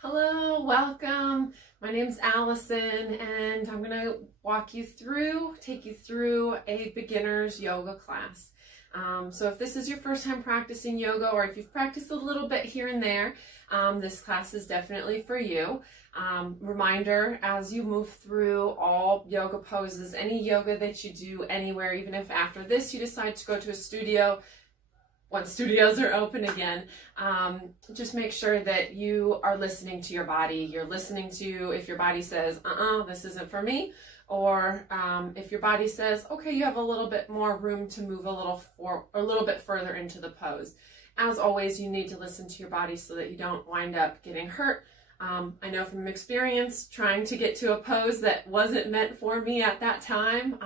Hello, welcome. My name's Allison and I'm going to take you through a beginner's yoga class. So if this is your first time practicing yoga, or if you've practiced a little bit here and there, this class is definitely for you. Reminder, as you move through all yoga poses, any yoga that you do anywhere, even if after this you decide to go to a studio, once studios are open again, just make sure that you are listening to your body. You're listening to if your body says, this isn't for me, or if your body says, okay, you have a little bit more room to move a little bit further into the pose. As always, you need to listen to your body so that you don't wind up getting hurt. I know from experience, trying to get to a pose that wasn't meant for me at that time,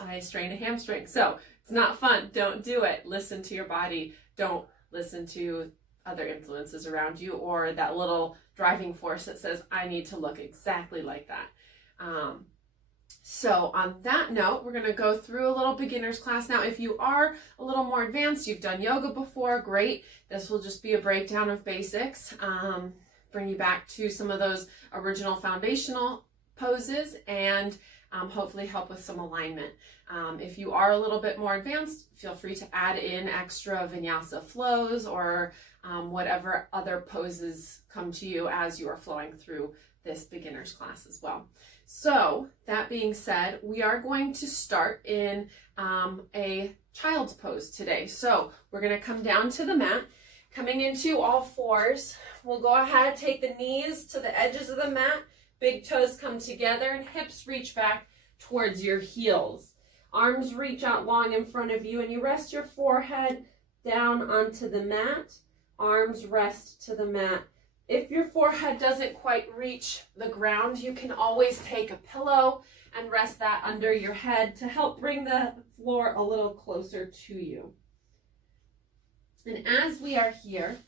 I strained a hamstring. So it's not fun. Don't do it. Listen to your body. Don't listen to other influences around you or that little driving force that says, I need to look exactly like that. So on that note, we're going to go through a little beginner's class. Now, if you are a little more advanced, you've done yoga before, great. This will just be a breakdown of basics, bring you back to some of those original foundational poses, and hopefully help with some alignment. If you are a little bit more advanced, feel free to add in extra vinyasa flows or whatever other poses come to you as you are flowing through this beginner's class as well. So that being said, we are going to start in a child's pose today. So we're going to come down to the mat, coming into all fours. We'll go ahead, take the knees to the edges of the mat, big toes come together, and hips reach back towards your heels. Arms reach out long in front of you, and you rest your forehead down onto the mat. Arms rest to the mat. If your forehead doesn't quite reach the ground, you can always take a pillow and rest that under your head to help bring the floor a little closer to you. And as we are here,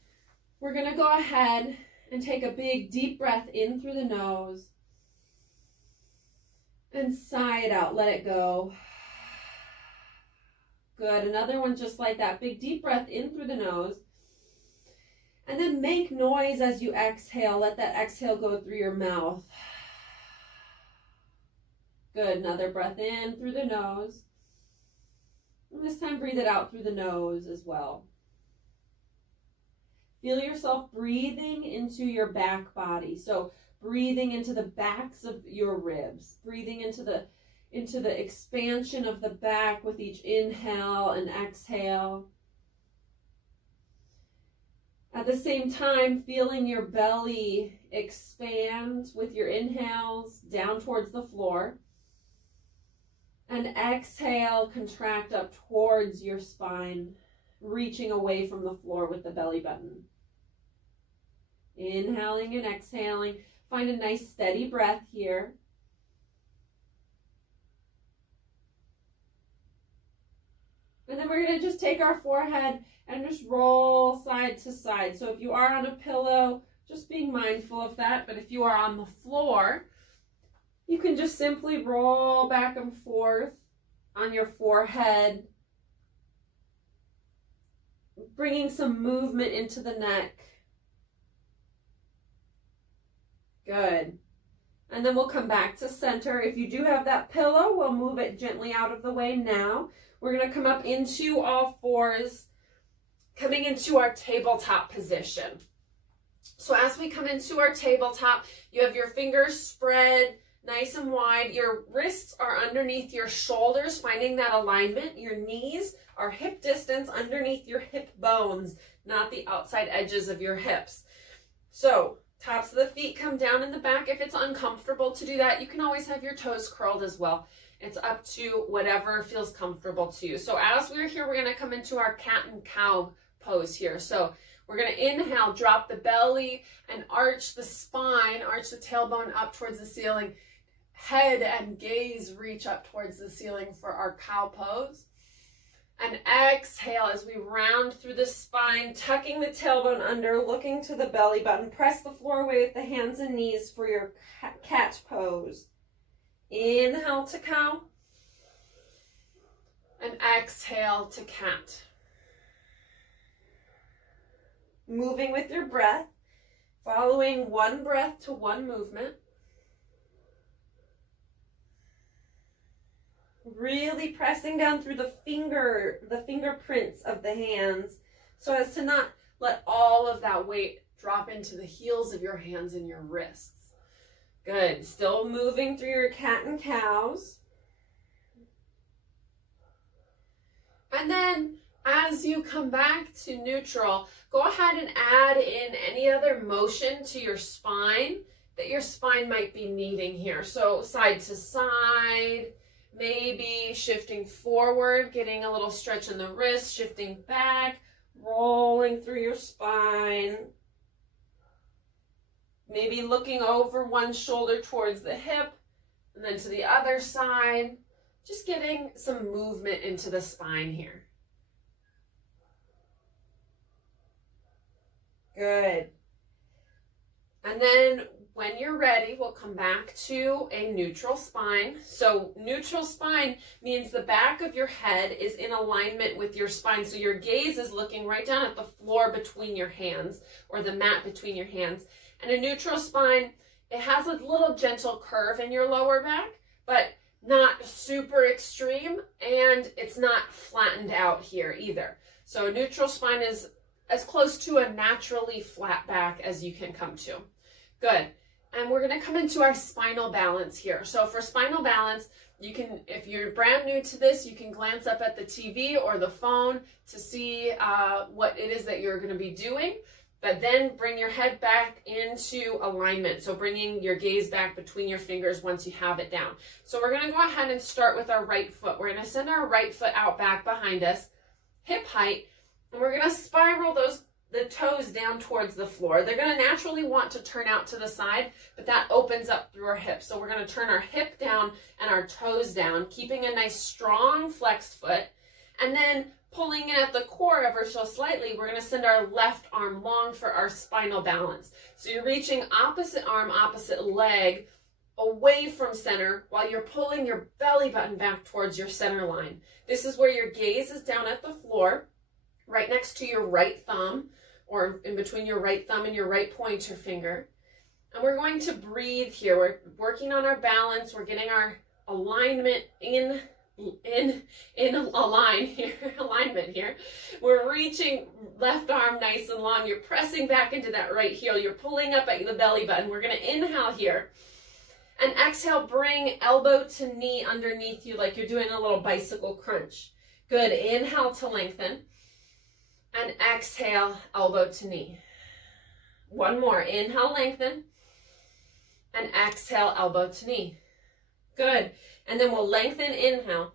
we're going to go ahead and take a big deep breath in through the nose and sigh it out. Let it go. Good. Another one just like that. Big deep breath in through the nose. And then make noise as you exhale. Let that exhale go through your mouth. Good. Another breath in through the nose. And this time breathe it out through the nose as well. Feel yourself breathing into your back body. So breathing into the backs of your ribs, breathing into the expansion of the back with each inhale and exhale. At the same time, feeling your belly expand with your inhales down towards the floor. And exhale, contract up towards your spine, reaching away from the floor with the belly button. Inhaling and exhaling. Find a nice steady breath here. And then we're going to just take our forehead and just roll side to side. So if you are on a pillow, just being mindful of that. But if you are on the floor, you can just simply roll back and forth on your forehead, bringing some movement into the neck. Good. And then we'll come back to center. If you do have that pillow, we'll move it gently out of the way now. We're going to come up into all fours, coming into our tabletop position. So as we come into our tabletop, you have your fingers spread nice and wide. Your wrists are underneath your shoulders, finding that alignment. Your knees are hip distance underneath your hip bones, not the outside edges of your hips. So tops of the feet come down in the back. If it's uncomfortable to do that, you can always have your toes curled as well. It's up to whatever feels comfortable to you. So as we're here, we're going to come into our cat and cow pose here. So we're going to inhale, drop the belly and arch the spine, arch the tailbone up towards the ceiling. Head and gaze reach up towards the ceiling for our cow pose. And exhale as we round through the spine, tucking the tailbone under, looking to the belly button. Press the floor away with the hands and knees for your cat pose. Inhale to cow. And exhale to cat. Moving with your breath. Following one breath to one movement. Really pressing down through the fingerprints of the hands so as to not let all of that weight drop into the heels of your hands and your wrists. Good. Still moving through your cat and cows. And then as you come back to neutral, go ahead and add in any other motion to your spine that your spine might be needing here. So side to side, maybe shifting forward, getting a little stretch in the wrist, shifting back, rolling through your spine. Maybe looking over one shoulder towards the hip and then to the other side. Just getting some movement into the spine here. Good. And then when you're ready, we'll come back to a neutral spine. So neutral spine means the back of your head is in alignment with your spine. So your gaze is looking right down at the floor between your hands or the mat between your hands. And a neutral spine, it has a little gentle curve in your lower back, but not super extreme, and it's not flattened out here either. So a neutral spine is as close to a naturally flat back as you can come to. Good. And we're going to come into our spinal balance here. So for spinal balance, you can, if you're brand new to this, you can glance up at the TV or the phone to see what it is that you're going to be doing. But then bring your head back into alignment. So bringing your gaze back between your fingers once you have it down. So we're going to go ahead and start with our right foot. We're going to send our right foot out back behind us, hip height, and we're going to spiral the toes down towards the floor. They're going to naturally want to turn out to the side, but that opens up through our hips. So we're going to turn our hip down and our toes down, keeping a nice strong flexed foot. And then pulling in at the core ever so slightly, we're going to send our left arm long for our spinal balance. So you're reaching opposite arm, opposite leg away from center while you're pulling your belly button back towards your center line. This is where your gaze is down at the floor, right next to your right thumb, or in between your right thumb and your right pointer finger. And we're going to breathe here. We're working on our balance. We're getting our alignment in alignment here. We're reaching left arm nice and long. You're pressing back into that right heel. You're pulling up at the belly button. We're going to inhale here. And exhale, bring elbow to knee underneath you like you're doing a little bicycle crunch. Good. Inhale to lengthen. And exhale, elbow to knee. One more. Inhale, lengthen. And exhale, elbow to knee. Good. And then we'll lengthen, inhale.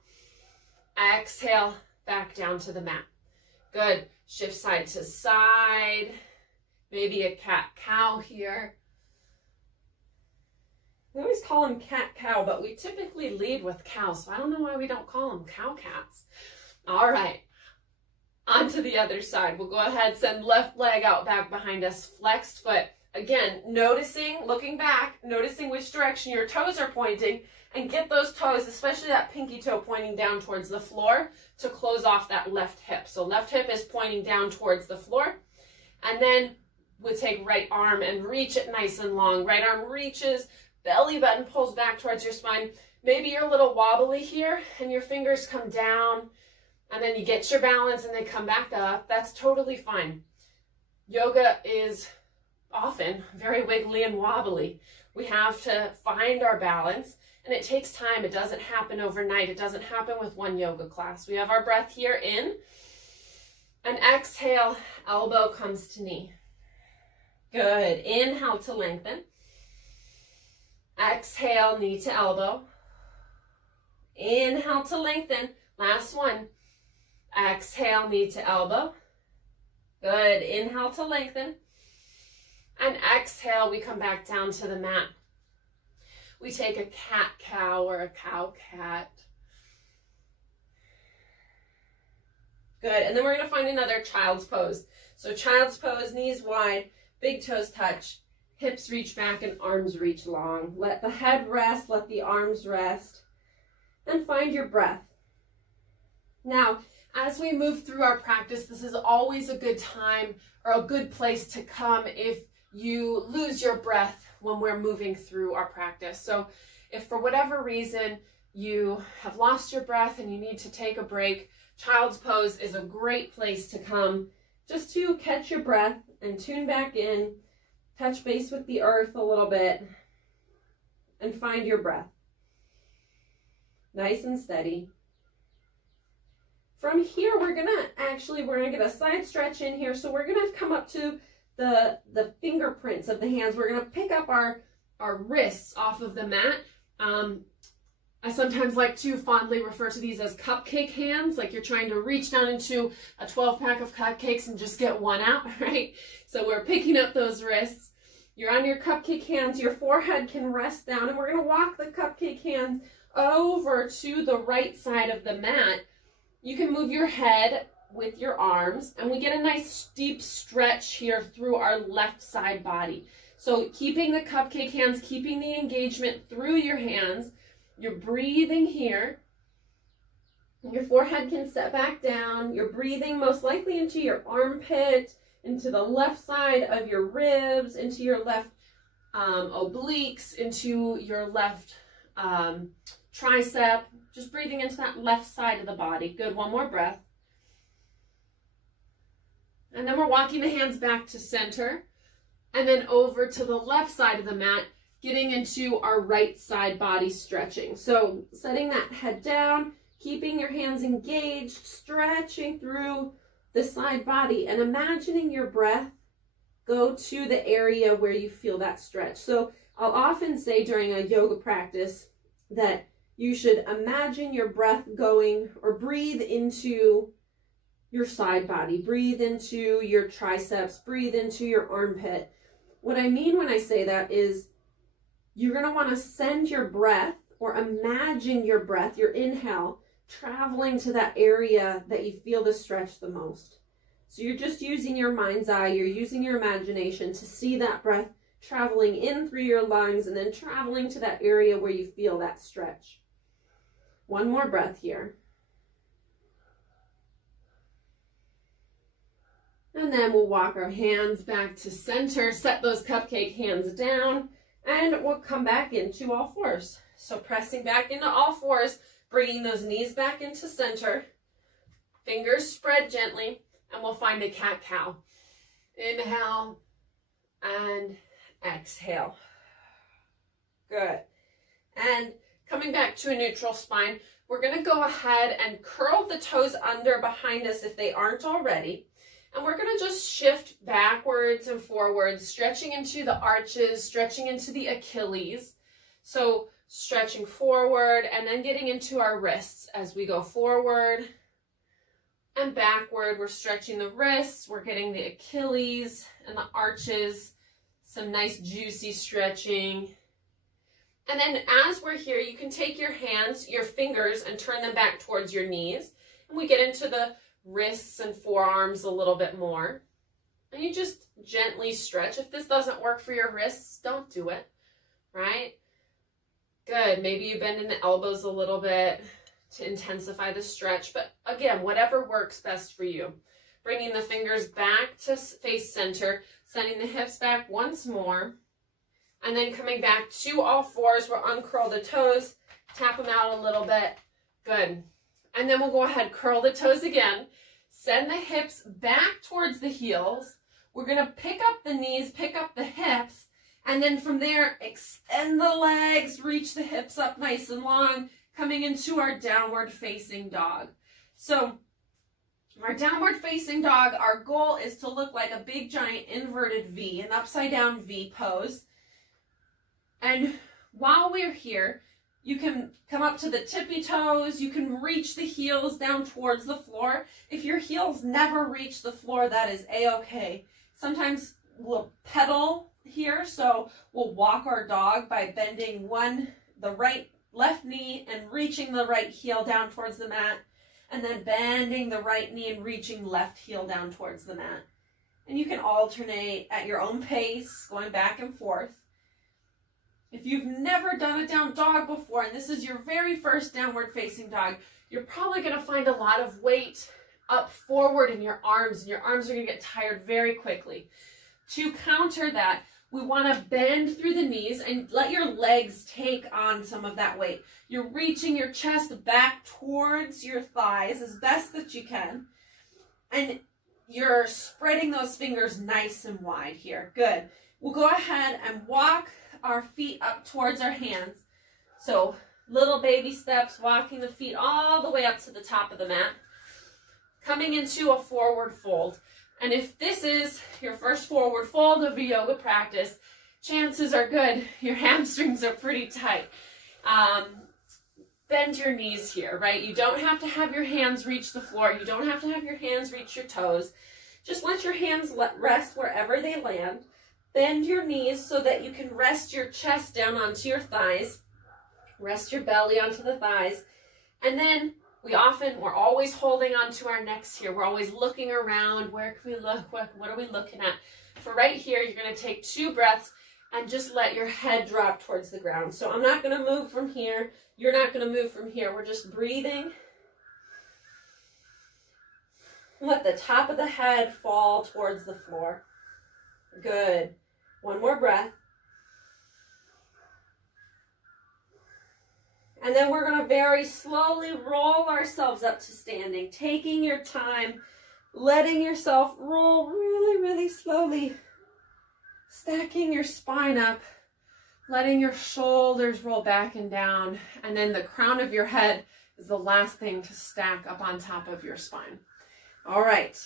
Exhale, back down to the mat. Good. Shift side to side. Maybe a cat-cow here. We always call them cat-cow, but we typically lead with cows, so I don't know why we don't call them cow-cats. All right. On to the other side. We'll go ahead, send left leg out back behind us, flexed foot. Again, noticing, looking back, noticing which direction your toes are pointing, and get those toes, especially that pinky toe, pointing down towards the floor to close off that left hip. So left hip is pointing down towards the floor. And then we'll take right arm and reach it nice and long. Right arm reaches, belly button pulls back towards your spine. Maybe you're a little wobbly here and your fingers come down and then you get your balance and they come back up. That's totally fine. Yoga is often very wiggly and wobbly. We have to find our balance. And it takes time. It doesn't happen overnight. It doesn't happen with one yoga class. We have our breath here in. And exhale, elbow comes to knee. Good. Inhale to lengthen. Exhale, knee to elbow. Inhale to lengthen. Last one. Exhale, knee to elbow. Good. Inhale to lengthen. And exhale, we come back down to the mat. We take a cat-cow or a cow-cat. Good, and then we're going to find another child's pose. So child's pose, knees wide, big toes touch, hips reach back and arms reach long. Let the head rest, let the arms rest, and find your breath. Now, as we move through our practice, this is always a good time or a good place to come if you lose your breath when we're moving through our practice. So if for whatever reason you have lost your breath and you need to take a break, child's pose is a great place to come just to catch your breath and tune back in, touch base with the earth a little bit, and find your breath. Nice and steady. From here, we're gonna get a side stretch in here. So we're gonna come up to the fingerprints of the hands. We're gonna pick up our wrists off of the mat. I sometimes like to fondly refer to these as cupcake hands, like you're trying to reach down into a 12-pack of cupcakes and just get one out, right? So we're picking up those wrists. You're on your cupcake hands, your forehead can rest down, and we're gonna walk the cupcake hands over to the right side of the mat. You can move your head with your arms, and we get a nice deep stretch here through our left side body. So keeping the cupcake hands, keeping the engagement through your hands, you're breathing here. Your forehead can set back down. You're breathing most likely into your armpit, into the left side of your ribs, into your left obliques, into your left tricep. Just breathing into that left side of the body. Good, one more breath. And then we're walking the hands back to center and then over to the left side of the mat, getting into our right side body stretching. So setting that head down, keeping your hands engaged, stretching through the side body, and imagining your breath go to the area where you feel that stretch. So I'll often say during a yoga practice that you should imagine your breath going, or breathe into your side body, breathe into your triceps, breathe into your armpit. What I mean when I say that is you're going to want to send your breath, or imagine your breath, your inhale, traveling to that area that you feel the stretch the most. So you're just using your mind's eye, you're using your imagination to see that breath traveling in through your lungs and then traveling to that area where you feel that stretch. One more breath here. And then we'll walk our hands back to center, set those cupcake hands down, and we'll come back into all fours. So pressing back into all fours, bringing those knees back into center, fingers spread gently, and we'll find a cat-cow. Inhale and exhale. Good. And coming back to a neutral spine, we're going to go ahead and curl the toes under behind us if they aren't already. And we're going to just shift backwards and forwards, stretching into the arches, stretching into the Achilles. So stretching forward and then getting into our wrists as we go forward and backward. We're stretching the wrists, we're getting the Achilles and the arches, some nice juicy stretching. And then as we're here, you can take your hands, your fingers, and turn them back towards your knees. And we get into the wrists and forearms a little bit more. And you just gently stretch. If this doesn't work for your wrists, don't do it, right? Good. Maybe you bend in the elbows a little bit to intensify the stretch. But again, whatever works best for you. Bringing the fingers back to face center, sending the hips back once more. And then coming back to all fours, we'll uncurl the toes, tap them out a little bit. Good. And then we'll go ahead, curl the toes again. Send the hips back towards the heels. We're going to pick up the knees, pick up the hips. And then from there, extend the legs, reach the hips up nice and long, coming into our downward facing dog. So our downward facing dog, our goal is to look like a big giant inverted V, an upside down V pose. And while we're here, you can come up to the tippy toes. You can reach the heels down towards the floor. If your heels never reach the floor, that is a-okay. Sometimes we'll pedal here, so we'll walk our dog by bending the left knee and reaching the right heel down towards the mat, and then bending the right knee and reaching left heel down towards the mat. And you can alternate at your own pace, going back and forth. If you've never done a down dog before, and this is your very first downward facing dog, you're probably going to find a lot of weight up forward in your arms, and your arms are going to get tired very quickly. To counter that, we want to bend through the knees and let your legs take on some of that weight. You're reaching your chest back towards your thighs as best that you can. And you're spreading those fingers nice and wide here. Good. We'll go ahead and walk our feet up towards our hands. So little baby steps, walking the feet all the way up to the top of the mat. Coming into a forward fold. And if this is your first forward fold of a yoga practice, chances are good your hamstrings are pretty tight. Bend your knees here, right? You don't have to have your hands reach the floor. You don't have to have your hands reach your toes. Just let your hands rest wherever they land. Bend your knees so that you can rest your chest down onto your thighs. Rest your belly onto the thighs. And then we're always holding onto our necks here. We're always looking around. Where can we look? What are we looking at? For right here, you're going to take 2 breaths and just let your head drop towards the ground. So I'm not going to move from here. You're not going to move from here. We're just breathing. Let the top of the head fall towards the floor. Good. One more breath. And then we're going to very slowly roll ourselves up to standing, taking your time, letting yourself roll really, really slowly, stacking your spine up, letting your shoulders roll back and down, and then the crown of your head is the last thing to stack up on top of your spine. All right,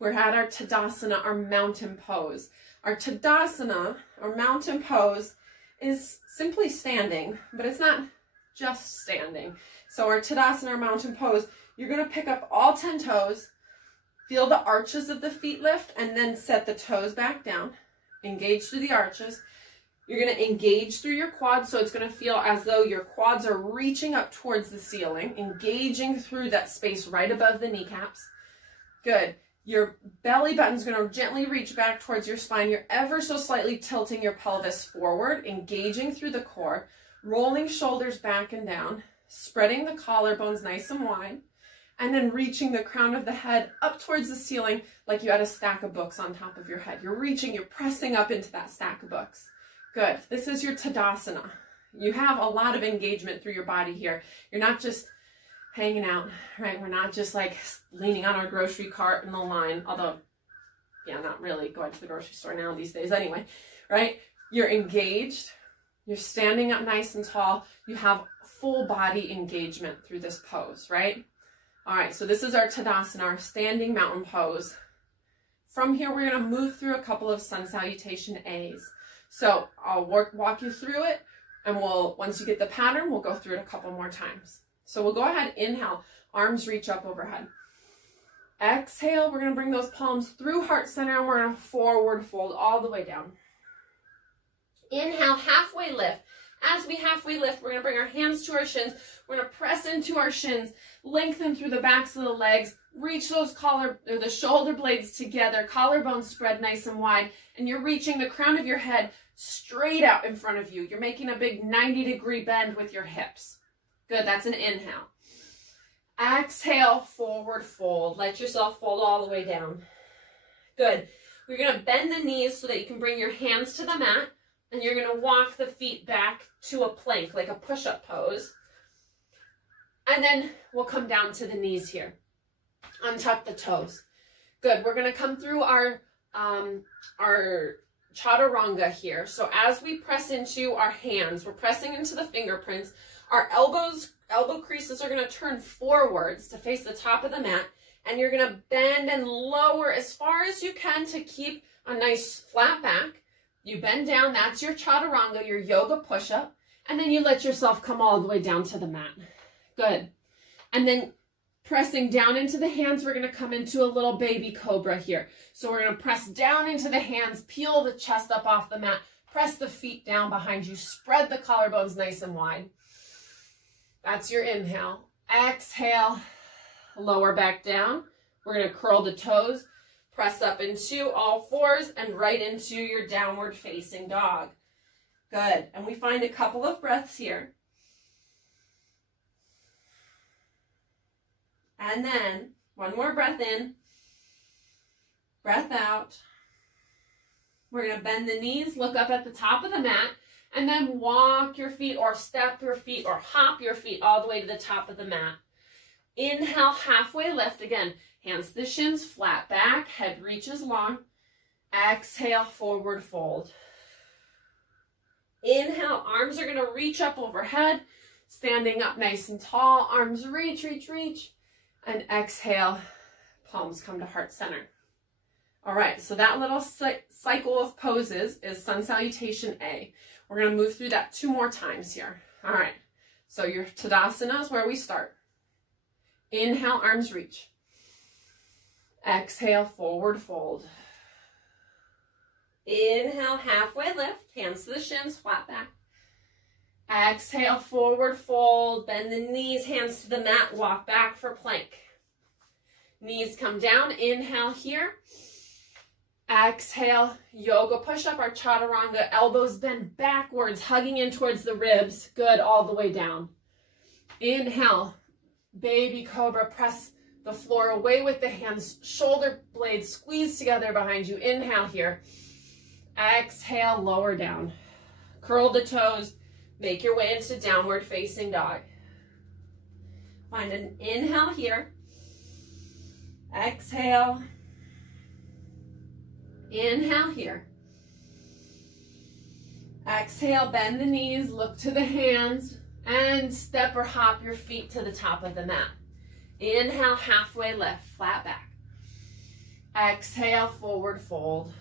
we're at our Tadasana, our mountain pose. Our Tadasana, our mountain pose, is simply standing, but it's not just standing. So our Tadasana, our mountain pose, you're going to pick up all 10 toes, feel the arches of the feet lift, and then set the toes back down. Engage through the arches. You're going to engage through your quads, so it's going to feel as though your quads are reaching up towards the ceiling, engaging through that space right above the kneecaps. Good. Your belly button's going to gently reach back towards your spine. You're ever so slightly tilting your pelvis forward, engaging through the core, rolling shoulders back and down, spreading the collarbones nice and wide, and then reaching the crown of the head up towards the ceiling like you had a stack of books on top of your head. You're reaching, you're pressing up into that stack of books. Good. This is your Tadasana. You have a lot of engagement through your body here. You're not just hanging out, right? We're not just like leaning on our grocery cart in the line, although, yeah, not really going to the grocery store now these days anyway, right? You're engaged. You're standing up nice and tall. You have full body engagement through this pose, right? All right, so this is our Tadasana, our standing mountain pose. From here, we're going to move through a couple of sun salutation A's. So I'll walk you through it, and once you get the pattern, we'll go through it a couple more times. So we'll go ahead, inhale, arms reach up overhead. Exhale, we're going to bring those palms through heart center, and we're going to forward fold all the way down. Inhale, halfway lift. As we halfway lift, we're going to bring our hands to our shins. We're going to press into our shins, lengthen through the backs of the legs, reach those the shoulder blades together, collarbones spread nice and wide, and you're reaching the crown of your head straight out in front of you. You're making a big 90-degree bend with your hips. Good, that's an inhale. Exhale, forward fold. Let yourself fold all the way down. Good. We're going to bend the knees so that you can bring your hands to the mat. And you're going to walk the feet back to a plank, like a push-up pose. And then we'll come down to the knees here. Untuck the toes. Good. We're going to come through our chaturanga here. So as we press into our hands, we're pressing into the fingerprints. Our elbow creases are going to turn forwards to face the top of the mat. And you're going to bend and lower as far as you can to keep a nice flat back. You bend down, that's your chaturanga, your yoga push-up, and then you let yourself come all the way down to the mat. Good. And then pressing down into the hands, we're going to come into a little baby cobra here. So we're going to press down into the hands, peel the chest up off the mat, press the feet down behind you, spread the collarbones nice and wide. That's your inhale. Exhale, lower back down. We're going to curl the toes. Press up into all fours and right into your downward facing dog. Good. And we find a couple of breaths here. And then one more breath in, breath out. We're going to bend the knees, look up at the top of the mat, and then walk your feet or step your feet or hop your feet all the way to the top of the mat. Inhale, halfway lift. Again, hands to the shins, flat back, head reaches long. Exhale, forward fold. Inhale, arms are going to reach up overhead, standing up nice and tall, arms reach, reach, reach. And exhale, palms come to heart center. All right, so that little cycle of poses is sun salutation A. We're going to move through that 2 more times here. All right, so your Tadasana is where we start. Inhale, arms reach. Exhale, forward fold. Inhale, halfway lift, hands to the shins, flat back. Exhale, forward fold, bend the knees, hands to the mat, walk back for plank. Knees come down, inhale here. Exhale, yoga push-up or chaturanga, elbows bend backwards, hugging in towards the ribs. Good, all the way down. Inhale, baby cobra, press the floor away with the hands, shoulder blades squeeze together behind you. Inhale here. Exhale, lower down. Curl the toes, make your way into downward facing dog. Find an inhale here. Exhale. Inhale here. Exhale, bend the knees, look to the hands, and step or hop your feet to the top of the mat. Inhale, halfway lift, flat back. Exhale, forward fold.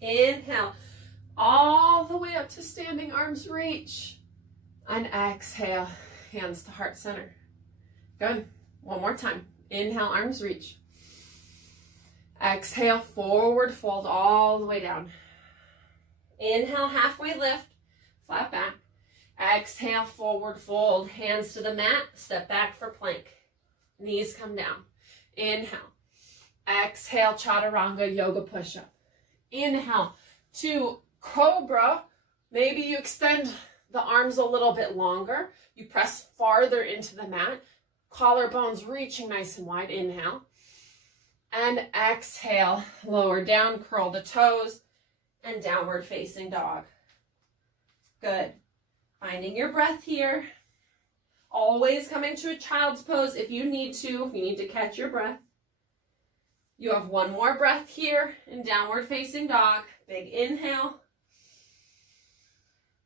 Inhale, all the way up to standing, arms reach. And exhale, hands to heart center. Good. One more time. Inhale, arms reach. Exhale, forward fold all the way down. Inhale, halfway lift, flat back. Exhale, forward fold, hands to the mat, step back for plank. Knees come down. Inhale. Exhale, chaturanga, yoga push-up. Inhale to cobra. Maybe you extend the arms a little bit longer. You press farther into the mat. Collarbones reaching nice and wide. Inhale. And exhale, lower down, curl the toes, and downward facing dog. Good. Finding your breath here. Always coming to a child's pose if you need to catch your breath. You have 1 more breath here in downward facing dog. Big inhale.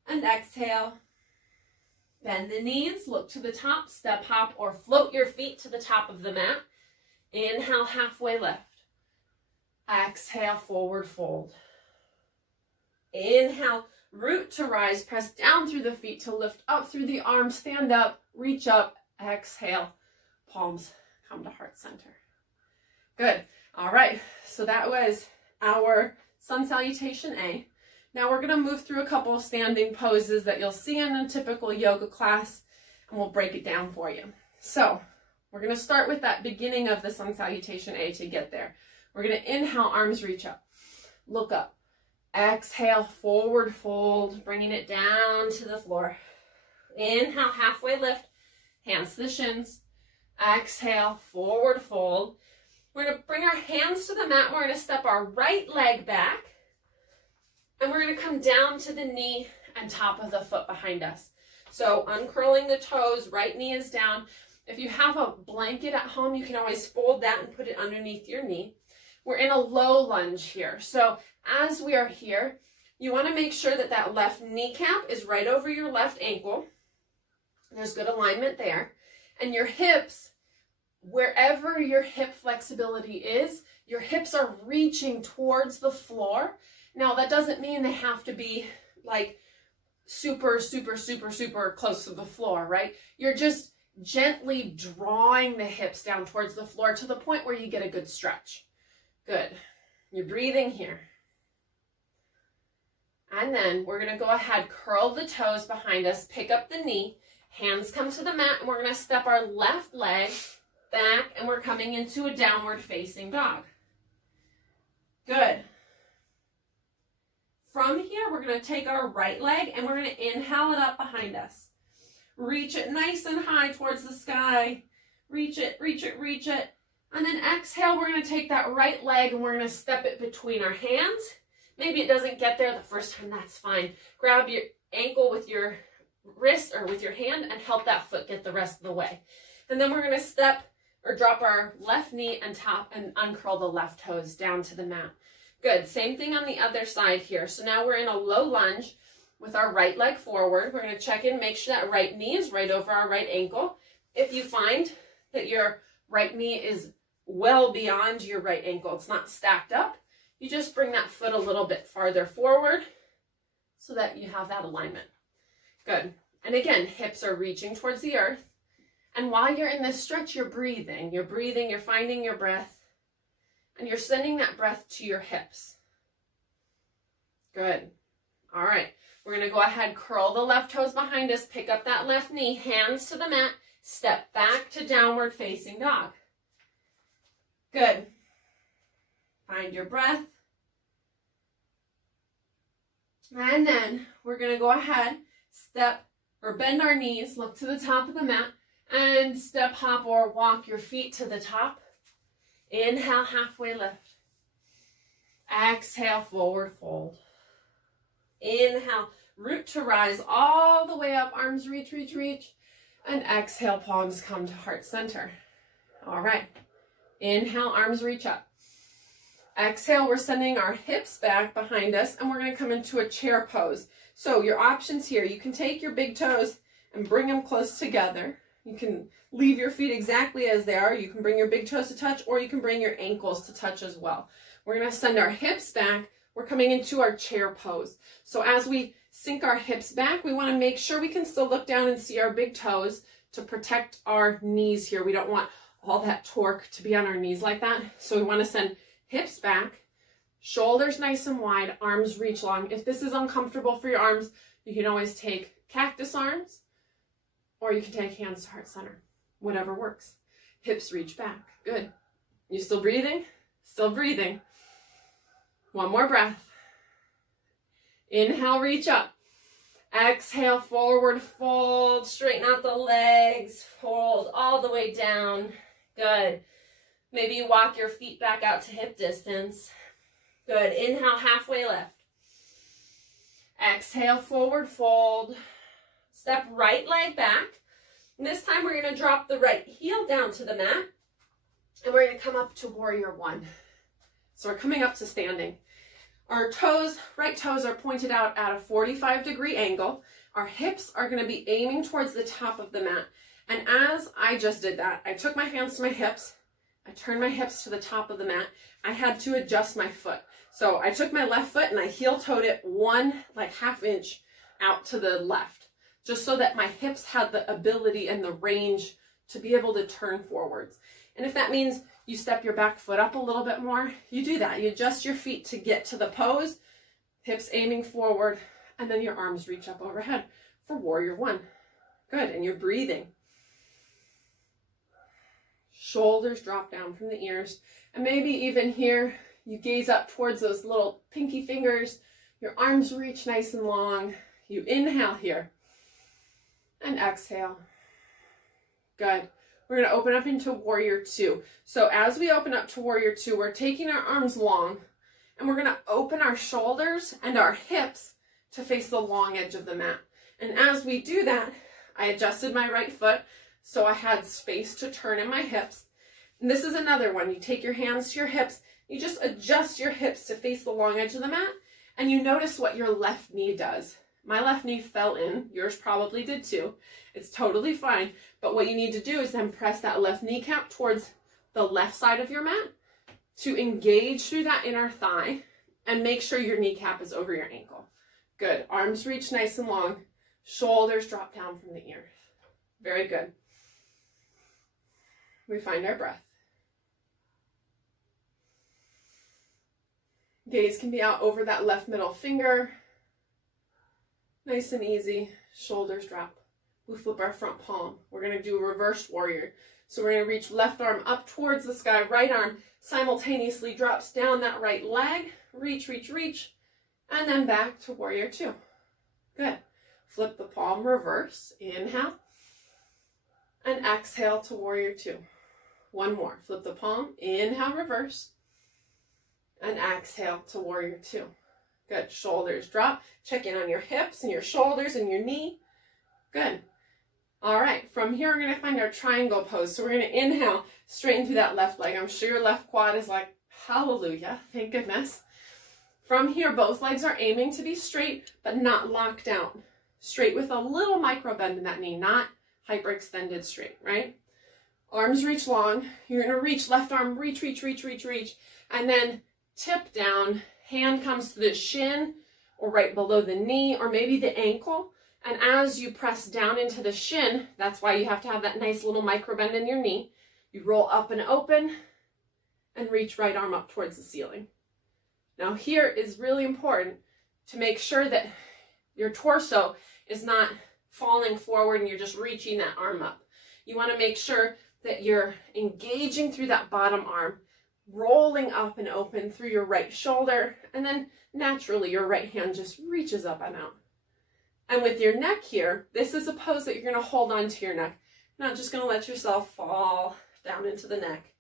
And exhale. Bend the knees, look to the top, step hop or float your feet to the top of the mat. Inhale, halfway lift. Exhale, forward fold. Inhale, root to rise, press down through the feet to lift up through the arms, stand up, reach up, exhale, palms come to heart center. Good. All right, so that was our sun salutation A. Now we're going to move through a couple of standing poses that you'll see in a typical yoga class, and we'll break it down for you. So we're going to start with that beginning of the sun salutation A to get there. We're going to inhale, arms reach up, look up. Exhale, forward fold, bringing it down to the floor. Inhale, halfway lift, hands to the shins. Exhale, forward fold. We're going to bring our hands to the mat. We're going to step our right leg back. And we're going to come down to the knee and top of the foot behind us. So uncurling the toes, right knee is down. If you have a blanket at home, you can always fold that and put it underneath your knee. We're in a low lunge here. So as we are here, you want to make sure that that left kneecap is right over your left ankle. There's good alignment there. And your hips, wherever your hip flexibility is, your hips are reaching towards the floor. Now, that doesn't mean they have to be like super, super, super, super close to the floor, right? You're just gently drawing the hips down towards the floor to the point where you get a good stretch. Good. You're breathing here. And then we're going to go ahead, curl the toes behind us, pick up the knee, hands come to the mat, and we're going to step our left leg back, and we're coming into a downward facing dog. Good. From here, we're going to take our right leg, and we're going to inhale it up behind us. Reach it nice and high towards the sky. Reach it, reach it, reach it. And then exhale, we're going to take that right leg and we're going to step it between our hands. Maybe it doesn't get there the first time, that's fine. Grab your ankle with your wrist or with your hand and help that foot get the rest of the way. And then we're going to step or drop our left knee and top and uncurl the left toes down to the mat. Good. Same thing on the other side here. So now we're in a low lunge with our right leg forward. We're going to check in, make sure that right knee is right over our right ankle. If you find that your right knee is well beyond your right ankle, it's not stacked up, you just bring that foot a little bit farther forward so that you have that alignment. Good. And again, hips are reaching towards the earth. And while you're in this stretch, you're breathing, you're finding your breath, and you're sending that breath to your hips. Good. All right. We're going to go ahead, curl the left toes behind us, pick up that left knee, hands to the mat, step back to downward facing dog. Good. Find your breath. And then we're going to go ahead, step or bend our knees, look to the top of the mat, and step, hop, or walk your feet to the top. Inhale, halfway lift. Exhale, forward fold. Inhale, root to rise all the way up, arms reach, reach, reach. And exhale, palms come to heart center. All right. Inhale, arms reach up. Exhale, we're sending our hips back behind us, and we're going to come into a chair pose. So your options here, you can take your big toes and bring them close together. You can leave your feet exactly as they are. You can bring your big toes to touch, or you can bring your ankles to touch as well. We're going to send our hips back. We're coming into our chair pose. So as we sink our hips back, we want to make sure we can still look down and see our big toes to protect our knees here. We don't want all that torque to be on our knees like that. So we want to send hips back, shoulders nice and wide, arms reach long. If this is uncomfortable for your arms, you can always take cactus arms, or you can take hands to heart center, whatever works. Hips reach back. Good. You still breathing? Still breathing. One more breath. Inhale, reach up. Exhale, forward fold. Straighten out the legs. Fold all the way down. Good. Maybe you walk your feet back out to hip distance. Good. Inhale, halfway lift. Exhale, forward fold. Step right leg back. And this time we're going to drop the right heel down to the mat. And we're going to come up to warrior one. So we're coming up to standing. Our toes, right toes are pointed out at a 45-degree angle. Our hips are going to be aiming towards the top of the mat. And as I just did that, I took my hands to my hips. I turned my hips to the top of the mat. I had to adjust my foot. So I took my left foot and I heel-toed it one, like half inch out to the left, just so that my hips had the ability and the range to be able to turn forwards. And if that means you step your back foot up a little bit more, you do that. You adjust your feet to get to the pose, hips aiming forward, and then your arms reach up overhead for warrior one. Good, and you're breathing. Shoulders drop down from the ears, and maybe even here, you gaze up towards those little pinky fingers, your arms reach nice and long. You inhale here, and exhale. Good. We're going to open up into warrior two. So as we open up to warrior two, we're taking our arms long, and we're going to open our shoulders and our hips to face the long edge of the mat. And as we do that, I adjusted my right foot so I had space to turn in my hips. And this is another one. You take your hands to your hips, you just adjust your hips to face the long edge of the mat, and you notice what your left knee does. My left knee fell in. Yours probably did too. It's totally fine. But what you need to do is then press that left kneecap towards the left side of your mat to engage through that inner thigh and make sure your kneecap is over your ankle. Good. Arms reach nice and long. Shoulders drop down from the ears. Very good. We find our breath. Gaze can be out over that left middle finger. Nice and easy. Shoulders drop. We flip our front palm. We're going to do a reversed warrior. So we're going to reach left arm up towards the sky. Right arm simultaneously drops down that right leg. Reach, reach, reach. And then back to warrior two. Good. Flip the palm, reverse. Inhale. And exhale to warrior two. One more. Flip the palm. Inhale, reverse. And exhale to warrior two. Good. Shoulders drop. Check in on your hips and your shoulders and your knee. Good. All right. From here, we're going to find our triangle pose. So we're going to inhale, straighten through that left leg. I'm sure your left quad is like, hallelujah. Thank goodness. From here, both legs are aiming to be straight, but not locked out. Straight with a little micro bend in that knee, not hyperextended straight, right? Arms reach long. You're going to reach, left arm, reach, reach, reach, reach, reach. And then tip down. Hand comes to the shin or right below the knee or maybe the ankle. And as you press down into the shin, that's why you have to have that nice little micro bend in your knee. You roll up and open and reach right arm up towards the ceiling. Now here is really important to make sure that your torso is not falling forward and you're just reaching that arm up. You want to make sure that you're engaging through that bottom arm, rolling up and open through your right shoulder, and then naturally your right hand just reaches up and out. And with your neck here, this is a pose that you're going to hold on to your neck. You're not just going to let yourself fall down into the neck.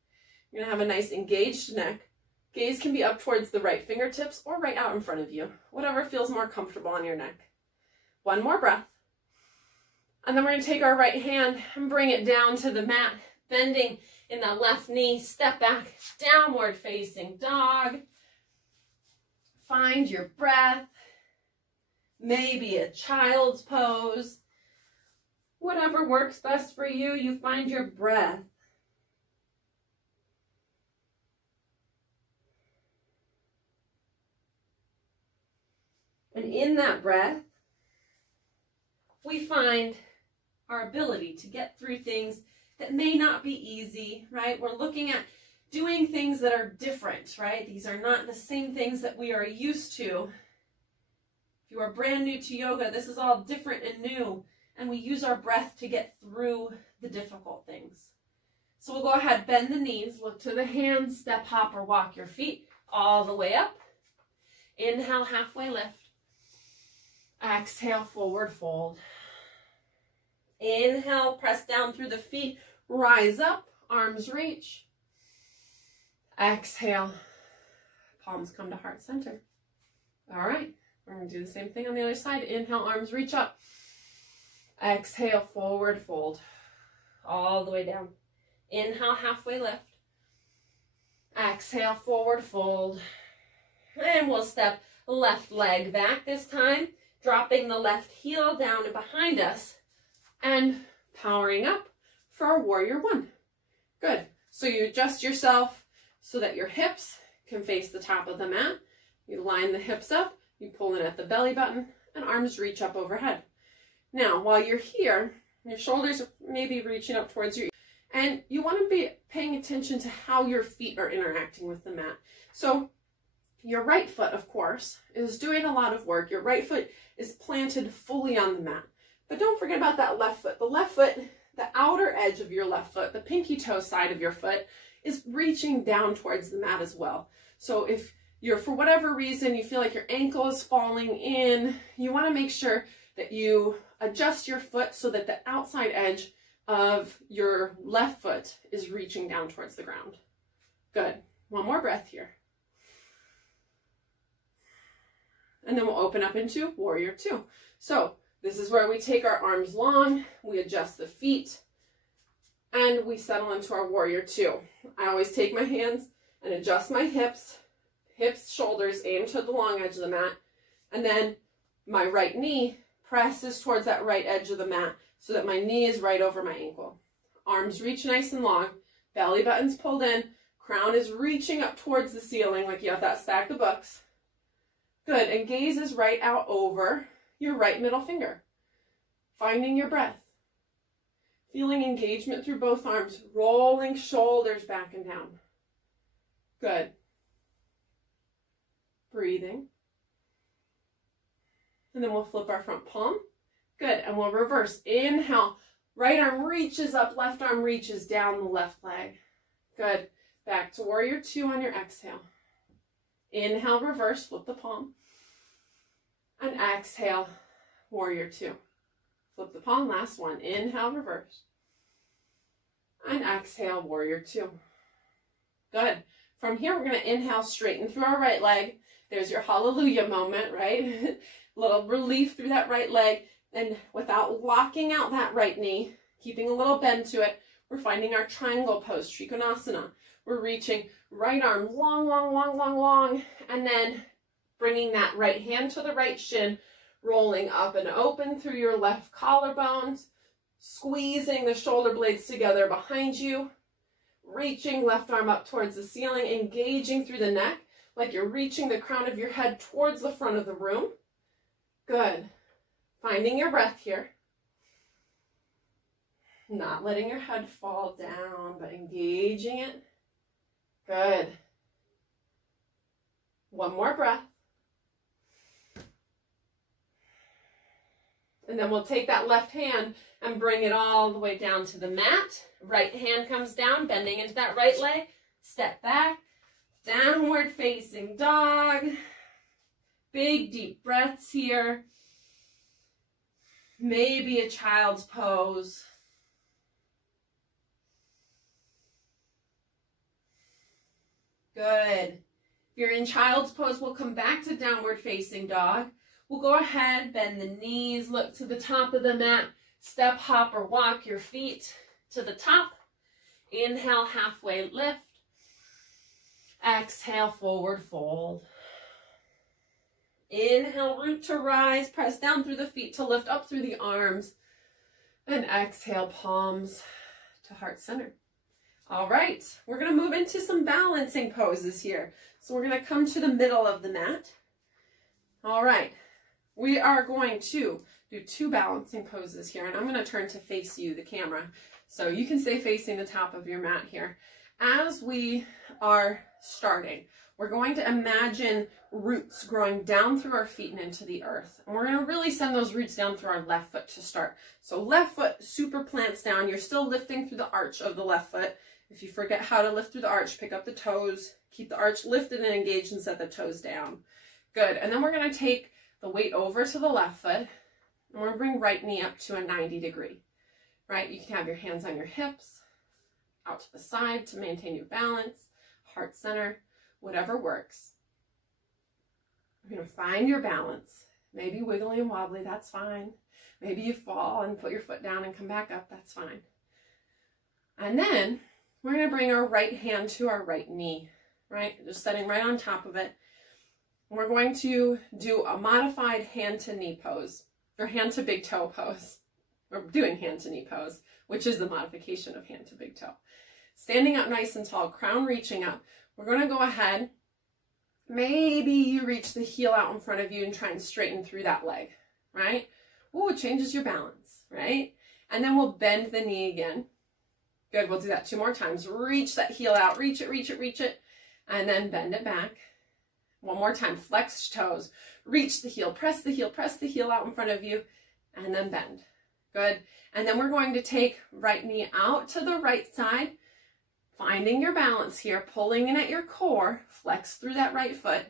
You're going to have a nice engaged neck. Gaze can be up towards the right fingertips or right out in front of you, whatever feels more comfortable on your neck. One more breath. And then we're going to take our right hand and bring it down to the mat, bending in that left knee. Step back, downward facing dog. Find your breath. Maybe a child's pose. Whatever works best for you, you find your breath. And in that breath, we find our ability to get through things that may not be easy, right? We're looking at doing things that are different, right? These are not the same things that we are used to. If you are brand new to yoga, this is all different and new, and we use our breath to get through the difficult things. So we'll go ahead, bend the knees, look to the hands, step, hop, or walk your feet all the way up. Inhale, halfway lift. Exhale, forward fold. Inhale, press down through the feet, rise up, arms reach. Exhale, palms come to heart center. All right, we're going to do the same thing on the other side. Inhale, arms reach up. Exhale, forward fold. All the way down. Inhale, halfway lift. Exhale, forward fold. And we'll step left leg back this time, dropping the left heel down and behind us and powering up for our warrior one. Good. So you adjust yourself so that your hips can face the top of the mat. You line the hips up, you pull in at the belly button, and arms reach up overhead. Now, while you're here, your shoulders are maybe reaching up towards your ears, and you want to be paying attention to how your feet are interacting with the mat. So your right foot, of course, is doing a lot of work. Your right foot is planted fully on the mat. But don't forget about that left foot. The left foot, the outer edge of your left foot, the pinky toe side of your foot, is reaching down towards the mat as well. So if you're, for whatever reason, you feel like your ankle is falling in, you want to make sure that you adjust your foot so that the outside edge of your left foot is reaching down towards the ground. Good. One more breath here. And then we'll open up into warrior two. So this is where we take our arms long, we adjust the feet, and we settle into our warrior two. I always take my hands and adjust my hips, shoulders, aim to the long edge of the mat, and then my right knee presses towards that right edge of the mat so that my knee is right over my ankle. Arms reach nice and long, belly button's pulled in, crown is reaching up towards the ceiling like you have that stack of books. Good, and gaze is right out over your right middle finger. Finding your breath. Feeling engagement through both arms, rolling shoulders back and down. Good. Breathing. And then we'll flip our front palm. Good, and we'll reverse. Inhale, right arm reaches up, left arm reaches down the left leg. Good. Back to warrior two on your exhale. Inhale, reverse, flip the palm. And exhale, warrior two. Flip the palm, last one. Inhale, reverse. And exhale, warrior two. Good. From here, we're going to inhale, straighten through our right leg. There's your hallelujah moment, right? Little relief through that right leg. And without locking out that right knee, keeping a little bend to it, we're finding our triangle pose, Trikonasana. We're reaching right arm long, long, long, long, long, and then bringing that right hand to the right shin, rolling up and open through your left collarbones, squeezing the shoulder blades together behind you, reaching left arm up towards the ceiling, engaging through the neck, like you're reaching the crown of your head towards the front of the room. Good. Finding your breath here. Not letting your head fall down, but engaging it. Good. One more breath. And then we'll take that left hand and bring it all the way down to the mat. Right hand comes down, bending into that right leg. Step back. Downward facing dog. Big deep breaths here. Maybe a child's pose. Good. If you're in child's pose, we'll come back to downward facing dog. We'll go ahead, bend the knees, look to the top of the mat, step, hop, or walk your feet to the top. Inhale, halfway lift. Exhale, forward fold. Inhale, root to rise, press down through the feet to lift up through the arms. And exhale, palms to heart center. All right, we're going to move into some balancing poses here. So we're going to come to the middle of the mat. All right, we are going to do two balancing poses here, and I'm going to turn to face you, the camera, so you can stay facing the top of your mat here. As we are starting, we're going to imagine roots growing down through our feet and into the earth. And we're going to really send those roots down through our left foot to start. So left foot super plants down. You're still lifting through the arch of the left foot. If you forget how to lift through the arch, pick up the toes, keep the arch lifted and engaged, and set the toes down. Good. And then we're going to take the weight over to the left foot, and we're going to bring right knee up to a 90 degree. Right? You can have your hands on your hips, out to the side to maintain your balance, heart center, whatever works. You're going to find your balance. Maybe wiggly and wobbly, that's fine. Maybe you fall and put your foot down and come back up, that's fine. And then we're going to bring our right hand to our right knee, right? Just setting right on top of it. We're going to do a modified hand to knee pose, or hand to big toe pose. We're doing hand to knee pose, which is the modification of hand to big toe. Standing up nice and tall, crown reaching up. We're going to go ahead. Maybe you reach the heel out in front of you and try and straighten through that leg, right? Ooh, it changes your balance, right? And then we'll bend the knee again. Good, we'll do that 2 more times. Reach that heel out, reach it, reach it, reach it, and then bend it back. One more time, flex toes, reach the heel, press the heel out in front of you, and then bend. Good, and then we're going to take right knee out to the right side, finding your balance here, pulling in at your core, flex through that right foot.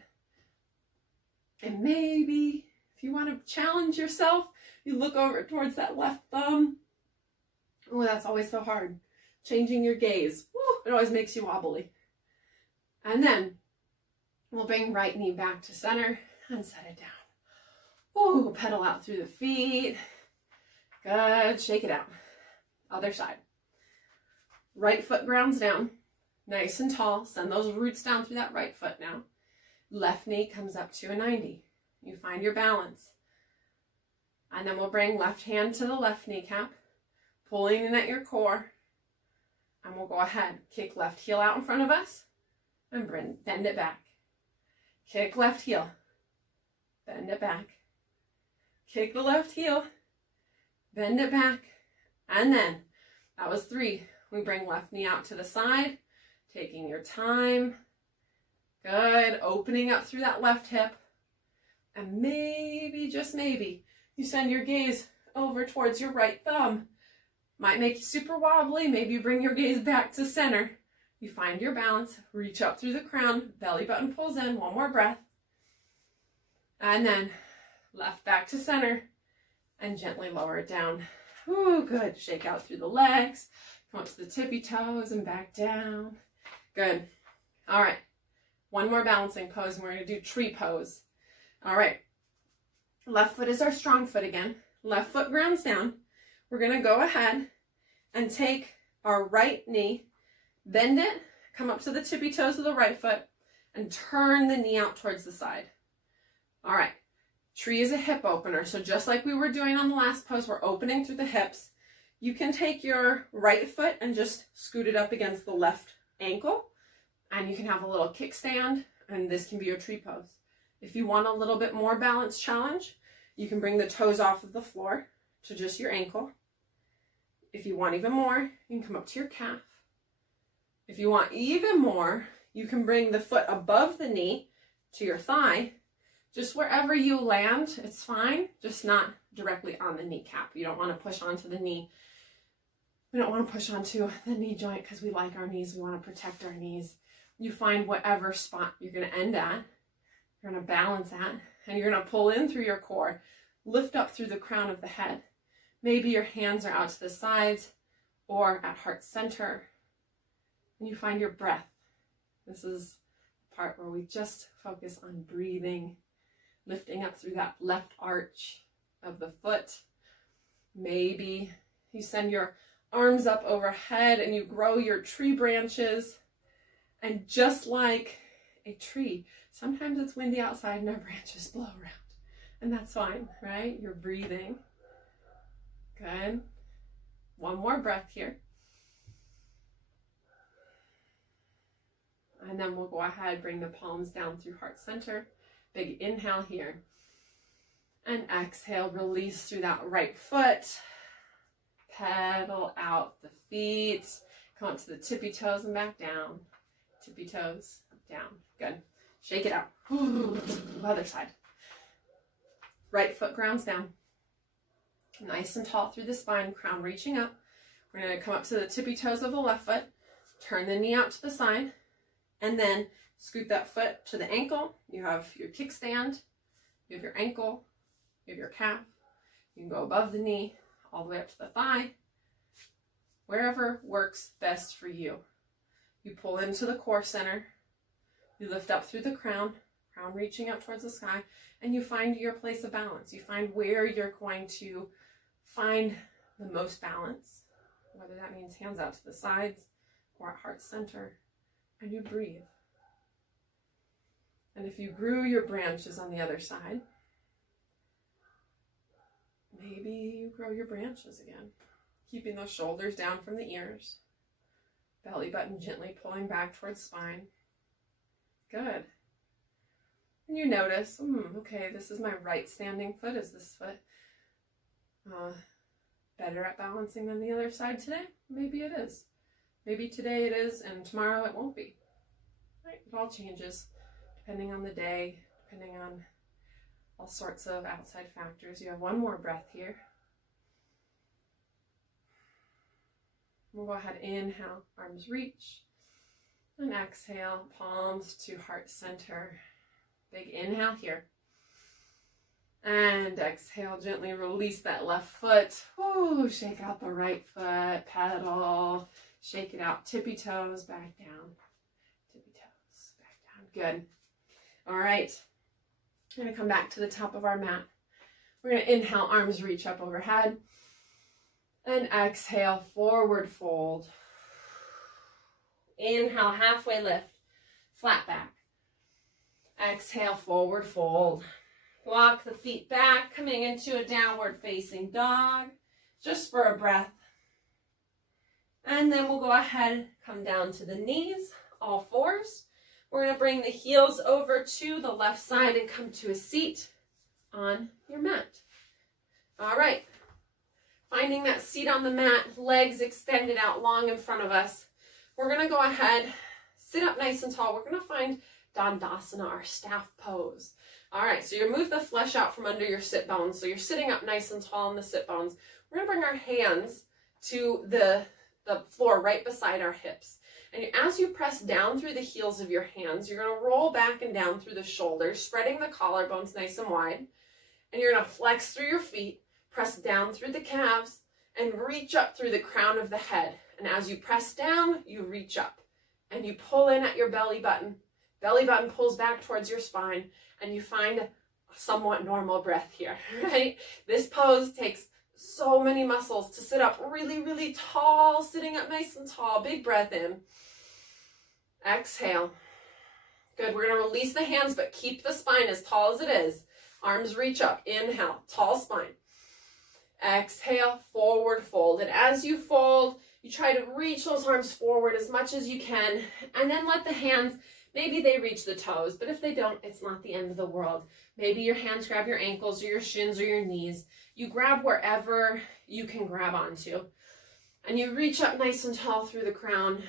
And maybe if you want to challenge yourself, you look over towards that left thumb. Oh, that's always so hard. Changing your gaze. Woo, it always makes you wobbly. And then we'll bring right knee back to center and set it down. Ooh, pedal out through the feet. Good, shake it out. Other side. Right foot grounds down, nice and tall. Send those roots down through that right foot now. Left knee comes up to a 90. You find your balance. And then we'll bring left hand to the left kneecap, pulling in at your core. And we'll go ahead, kick left heel out in front of us and bend it back. Kick left heel, bend it back. Kick the left heel, bend it back. And then, that was 3. We bring left knee out to the side, taking your time. Good, opening up through that left hip. And maybe, just maybe, you send your gaze over towards your right thumb. Might make you super wobbly. Maybe you bring your gaze back to center. You find your balance, reach up through the crown, belly button pulls in, 1 more breath. And then left back to center and gently lower it down. Ooh, good. Shake out through the legs. Come up to the tippy toes and back down. Good. All right. One more balancing pose, and we're going to do tree pose. All right. Left foot is our strong foot again. Left foot grounds down. We're going to go ahead and take our right knee, bend it, come up to the tippy toes of the right foot, and turn the knee out towards the side. All right. Tree is a hip opener. So just like we were doing on the last pose, we're opening through the hips. You can take your right foot and just scoot it up against the left ankle, and you can have a little kickstand, and this can be your tree pose. If you want a little bit more balance challenge, you can bring the toes off of the floor to just your ankle. If you want even more, you can come up to your calf. If you want even more, you can bring the foot above the knee to your thigh. Just wherever you land, it's fine, just not directly on the kneecap. You don't want to push onto the knee. We don't want to push onto the knee joint because we like our knees. We want to protect our knees. You find whatever spot you're going to end at, you're going to balance at, and you're going to pull in through your core, lift up through the crown of the head. Maybe your hands are out to the sides or at heart center, and you find your breath. This is the part where we just focus on breathing, lifting up through that left arch of the foot. Maybe you send your arms up overhead and you grow your tree branches. And just like a tree, sometimes it's windy outside and our branches blow around. And that's fine, right? You're breathing. Good. One more breath here. And then we'll go ahead, bring the palms down through heart center. Big inhale here. And exhale, release through that right foot. Pedal out the feet. Come up to the tippy toes and back down. Tippy toes, down. Good. Shake it out. Other side. Right foot grounds down. Nice and tall through the spine, crown reaching up. We're going to come up to the tippy toes of the left foot. Turn the knee out to the side. And then scoot that foot to the ankle. You have your kickstand. You have your ankle. You have your calf. You can go above the knee, all the way up to the thigh. Wherever works best for you. You pull into the core center. You lift up through the crown reaching up towards the sky, and you find your place of balance. You find where you're going to find the most balance, whether that means hands out to the sides or at heart center, and you breathe. And if you grew your branches on the other side, maybe you grow your branches again, keeping those shoulders down from the ears, belly button gently pulling back towards spine. Good. And you notice, okay, this is my right standing foot. Is this foot better at balancing than the other side today? Maybe it is. Maybe today it is, and tomorrow it won't be. Right? It all changes depending on the day, depending on all sorts of outside factors. You have one more breath here. We'll go ahead, inhale, arms reach, and exhale, palms to heart center. Big inhale here. And exhale, gently release that left foot. Ooh, shake out the right foot, pedal, shake it out, tippy toes, back down, tippy toes, back down. Good. All right. We're going to come back to the top of our mat. We're going to inhale, arms reach up overhead. And exhale, forward fold. Inhale, halfway lift, flat back. Exhale, forward fold. Walk the feet back, coming into a downward facing dog, just for a breath. And then we'll go ahead, come down to the knees, all fours. We're going to bring the heels over to the left side and come to a seat on your mat. All right. Finding that seat on the mat, legs extended out long in front of us. We're going to go ahead, sit up nice and tall. We're going to find Dandasana, our staff pose. All right, so you move the flesh out from under your sit bones. So you're sitting up nice and tall on the sit bones. We're going to bring our hands to the floor right beside our hips. And as you press down through the heels of your hands, you're going to roll back and down through the shoulders, spreading the collarbones nice and wide. And you're going to flex through your feet, press down through the calves, and reach up through the crown of the head. And as you press down, you reach up and you pull in at your belly button. Belly button pulls back towards your spine and you find a somewhat normal breath here, right? This pose takes so many muscles to sit up really, really tall, sitting up nice and tall. Big breath in. Exhale. Good. We're going to release the hands, but keep the spine as tall as it is. Arms reach up. Inhale. Tall spine. Exhale. Forward fold. And as you fold, you try to reach those arms forward as much as you can. And then let the hands, maybe they reach the toes, but if they don't, it's not the end of the world. Maybe your hands grab your ankles or your shins or your knees. You grab wherever you can grab onto. And you reach up nice and tall through the crown.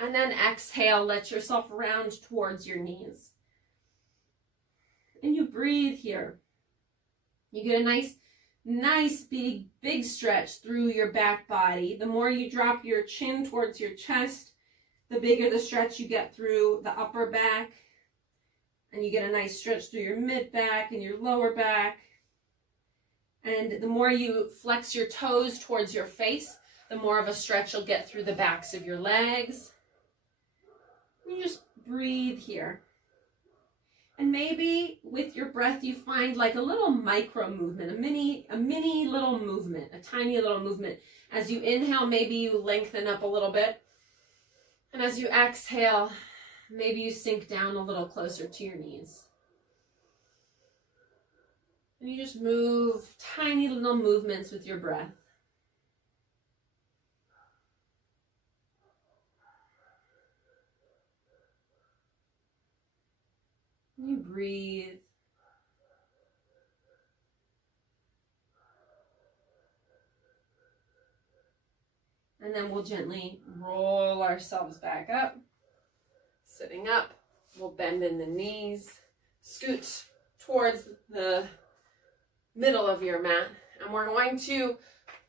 And then exhale, let yourself round towards your knees. And you breathe here. You get a nice big stretch through your back body. The more you drop your chin towards your chest, the bigger the stretch you get through the upper back. And you get a nice stretch through your mid back and your lower back. And the more you flex your toes towards your face, the more of a stretch you'll get through the backs of your legs. You just breathe here. And maybe with your breath you find like a little micro movement, a mini little movement, a tiny little movement. As you inhale, maybe you lengthen up a little bit. And as you exhale, maybe you sink down a little closer to your knees. And you just move tiny little movements with your breath. You breathe. And then we'll gently roll ourselves back up. Sitting up, we'll bend in the knees, scoot towards the middle of your mat. And we're going to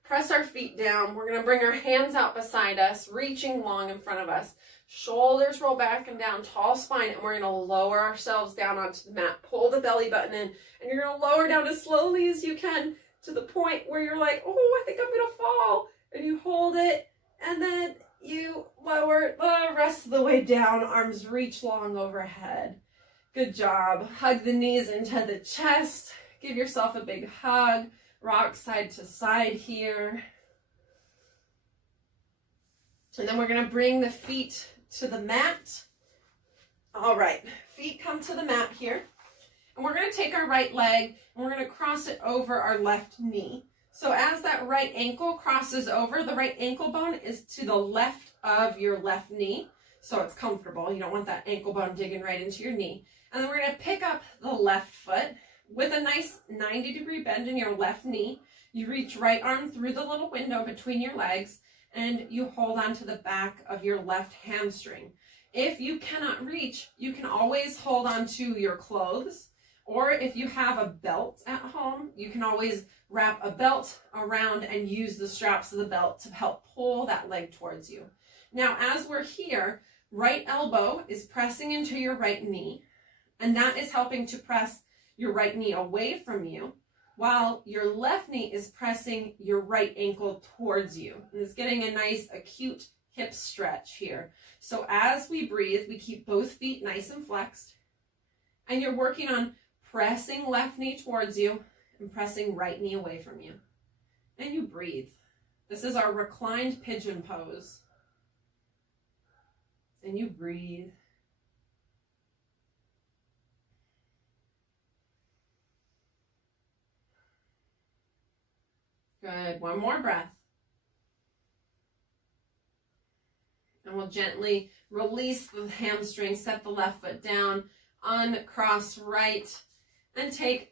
press our feet down. We're going to bring our hands out beside us, reaching long in front of us. Shoulders roll back and down, tall spine, and we're going to lower ourselves down onto the mat. Pull the belly button in, and you're going to lower down as slowly as you can to the point where you're like, oh, I think I'm going to fall. And you hold it, and then you lower the rest of the way down. Arms reach long overhead. Good job. Hug the knees into the chest. Give yourself a big hug. Rock side to side here. And then we're going to bring the feet to the mat. All right, feet come to the mat here. And we're going to take our right leg and we're going to cross it over our left knee. So as that right ankle crosses over, the right ankle bone is to the left of your left knee. So it's comfortable. You don't want that ankle bone digging right into your knee. And then we're going to pick up the left foot with a nice 90-degree bend in your left knee. You reach right arm through the little window between your legs and you hold on to the back of your left hamstring. If you cannot reach, you can always hold on to your clothes, or if you have a belt at home, you can always wrap a belt around and use the straps of the belt to help pull that leg towards you. Now, as we're here, right elbow is pressing into your right knee, and that is helping to press your right knee away from you, while your left knee is pressing your right ankle towards you. And it's getting a nice acute hip stretch here. So as we breathe, we keep both feet nice and flexed, and you're working on pressing left knee towards you and pressing right knee away from you. And you breathe. This is our reclined pigeon pose. And you breathe. Good. One more breath. And we'll gently release the hamstring, set the left foot down, uncross right, and take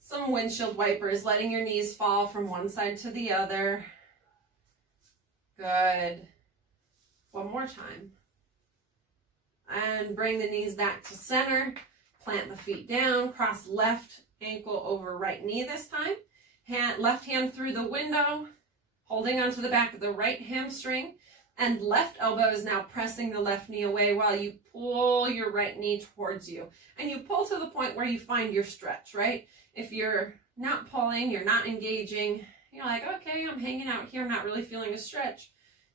some windshield wipers, letting your knees fall from one side to the other. Good. One more time. And bring the knees back to center. Plant the feet down. Cross left ankle over right knee this time. Left hand through the window, holding onto the back of the right hamstring. And left elbow is now pressing the left knee away while you pull your right knee towards you. And you pull to the point where you find your stretch, right? If you're not pulling, you're not engaging, you're like, okay, I'm hanging out here, I'm not really feeling a stretch.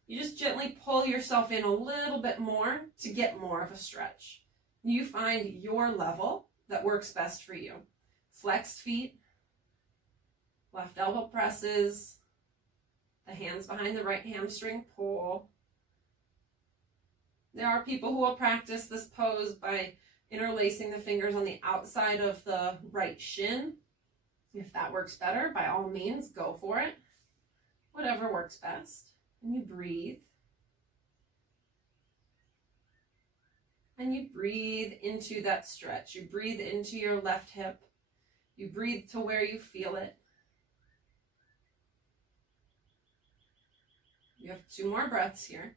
You just gently pull yourself in a little bit more to get more of a stretch. You find your level that works best for you. Flexed feet, left elbow presses, the hands behind the right hamstring pull. There are people who will practice this pose by interlacing the fingers on the outside of the right shin. If that works better, by all means, go for it. Whatever works best. And you breathe. And you breathe into that stretch. You breathe into your left hip. You breathe to where you feel it. You have 2 more breaths here.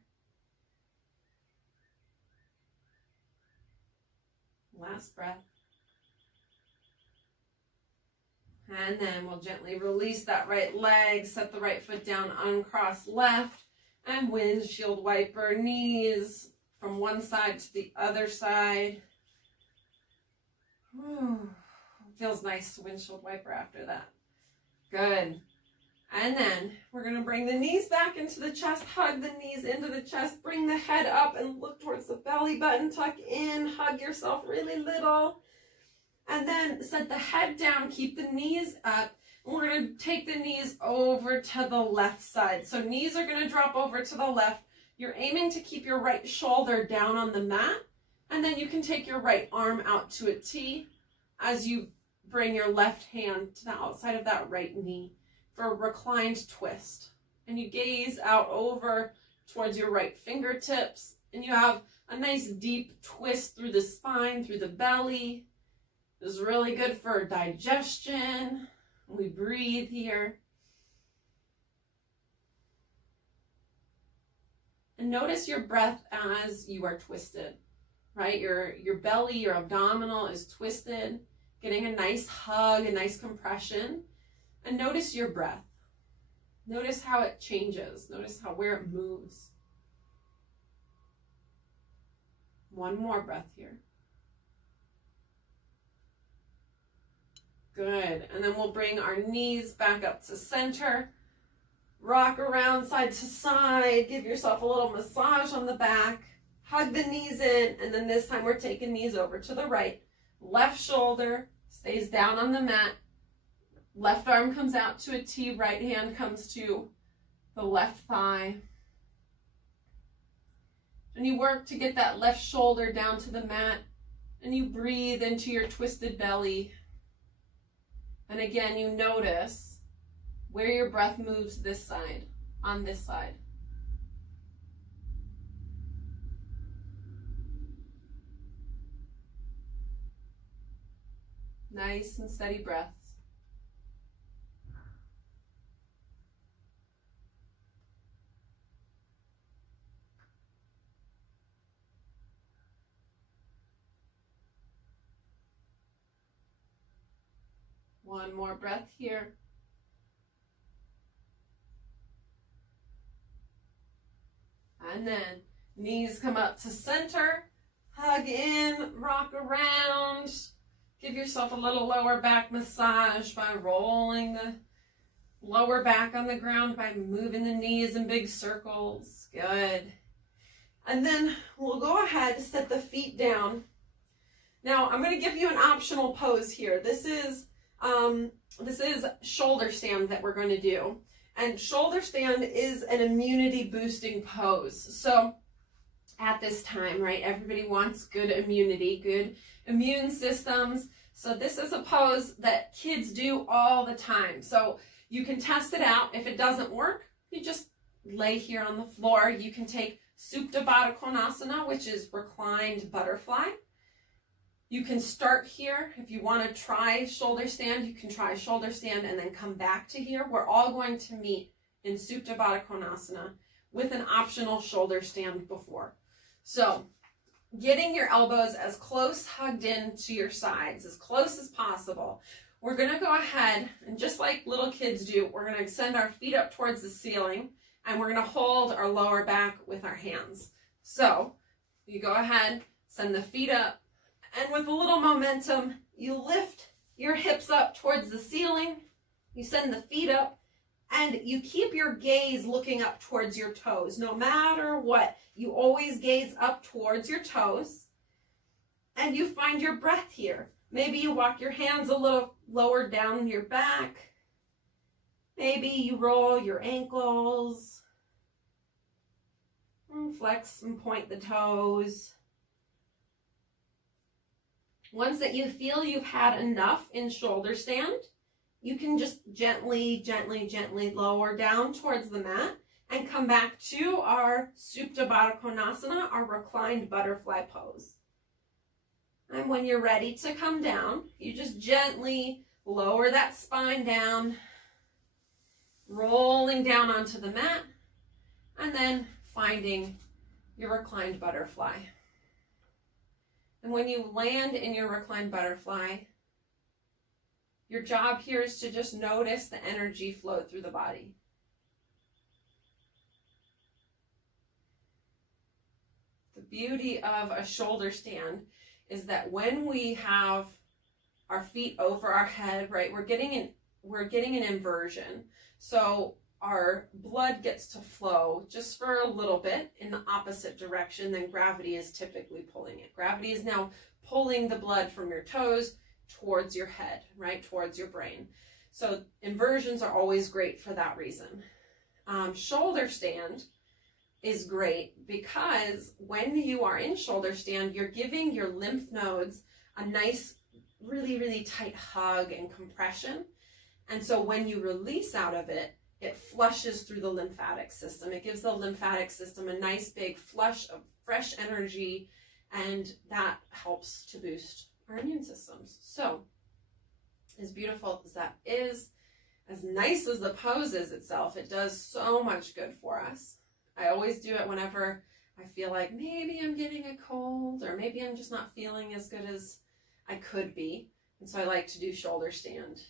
Last breath. And then we'll gently release that right leg, set the right foot down, uncross left, and windshield wiper knees from one side to the other side. Whew. Feels nice to windshield wiper after that. Good. And then we're going to bring the knees back into the chest, hug the knees into the chest, bring the head up and look towards the belly button, tuck in, hug yourself really little. And then set the head down, keep the knees up. And we're going to take the knees over to the left side. So knees are going to drop over to the left. You're aiming to keep your right shoulder down on the mat. And then you can take your right arm out to a T as you bring your left hand to the outside of that right knee for a reclined twist. And you gaze out over towards your right fingertips. And you have a nice deep twist through the spine, through the belly. This is really good for digestion. We breathe here. And notice your breath as you are twisted, right? Your belly, your abdominal is twisted, getting a nice hug, a nice compression. And notice your breath. Notice how it changes. Notice where it moves. One more breath here. Good. And then we'll bring our knees back up to center. Rock around side to side. Give yourself a little massage on the back. Hug the knees in. And then this time we're taking knees over to the right. Left shoulder stays down on the mat. Left arm comes out to a T. Right hand comes to the left thigh. And you work to get that left shoulder down to the mat. And you breathe into your twisted belly. And again, you notice where your breath moves this side, on this side. Nice and steady breaths. One more breath here. And then knees come up to center. Hug in, rock around. Give yourself a little lower back massage by rolling the lower back on the ground, by moving the knees in big circles. Good. And then we'll go ahead, set the feet down. Now I'm going to give you an optional pose here. This is shoulder stand that we're going to do. And shoulder stand is an immunity boosting pose. So at this time, right, everybody wants good immunity, good immune systems. So this is a pose that kids do all the time. So you can test it out. If it doesn't work, you just lay here on the floor. You can take Supta Baddha Konasana, which is reclined butterfly. You can start here. If you want to try shoulder stand, you can try shoulder stand and then come back to here. We're all going to meet in Supta Baddha Konasana with an optional shoulder stand before. So getting your elbows as close hugged in to your sides, as close as possible. We're going to go ahead and just like little kids do, we're going to extend our feet up towards the ceiling and we're going to hold our lower back with our hands. So you go ahead, send the feet up. And with a little momentum, you lift your hips up towards the ceiling. You send the feet up And you keep your gaze looking up towards your toes. No matter what, you always gaze up towards your toes. And you find your breath here. Maybe you walk your hands a little lower down your back. Maybe you roll your ankles. Flex and point the toes. Once that you feel you've had enough in shoulder stand, you can just gently, gently, gently lower down towards the mat and come back to our Supta Baddha Konasana, our reclined butterfly pose. And when you're ready to come down, you just gently lower that spine down, rolling down onto the mat, and then finding your reclined butterfly. And when you land in your reclined butterfly, your job here is to just notice the energy flow through the body. The beauty of a shoulder stand is that when we have our feet over our head, right, we're getting an inversion. So our blood gets to flow just for a little bit in the opposite direction than gravity is typically pulling it. Gravity is now pulling the blood from your toes towards your head, right, towards your brain. So inversions are always great for that reason. Shoulder stand is great because when you are in shoulder stand, you're giving your lymph nodes a nice, really, really tight hug and compression. And so when you release out of it, it flushes through the lymphatic system. It gives the lymphatic system a nice big flush of fresh energy, and that helps to boost our immune systems. So as beautiful as that is, as nice as the pose is itself, it does so much good for us. I always do it whenever I feel like maybe I'm getting a cold or maybe I'm just not feeling as good as I could be. And so I like to do shoulder stand